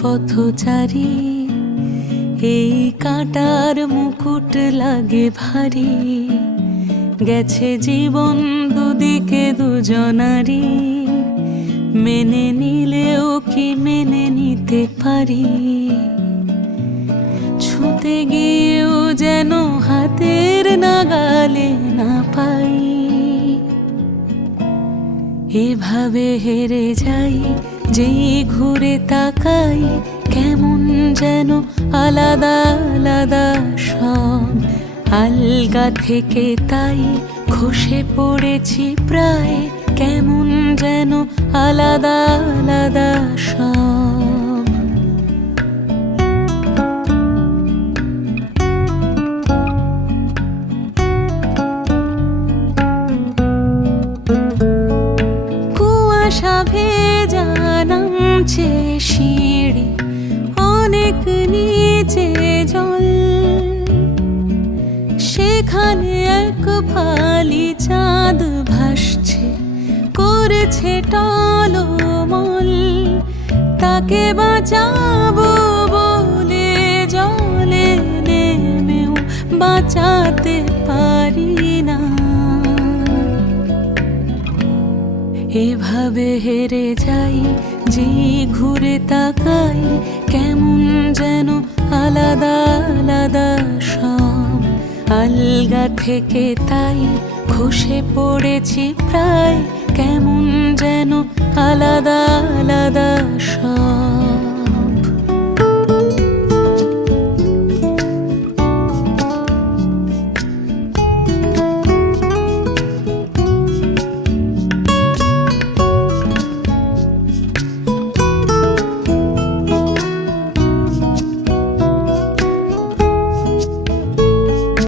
পথচারী, এই কাঁটার মুকুট লাগে ভারী। গেছে জীবন দুদিকে দুজনারই, মেনে নিলেও কি মেনে নিতে পারি? ছুঁতে গিয়েও যেন হাতের নাগালে না পাই। এভাবে হেরে যাই, যেই ঘুরে তাকাই, কেমন যেন আলাদা আলাদা সব। আলগা থেকে তাই খসে পড়েছি প্রায়, কেমন যেন আলাদা আলাদা সব। কুয়াশা ভেজা নামছে সিঁড়ি, অনেক নিচে জল। সেখানে এক ফালি চাঁদ ভাসছে, করেছে টলমল। তাকে বাঁচাবো বলে জলে নেমেও বাঁচাতে পারি না। এভাবে হেরে যাই, যেই ঘুরে তাকাই, কেমন যেন আলাদা আলাদা সব। আলগা থেকে তাই খসে পড়েছি প্রায়, কেমন যেন আলাদা আলাদা সব।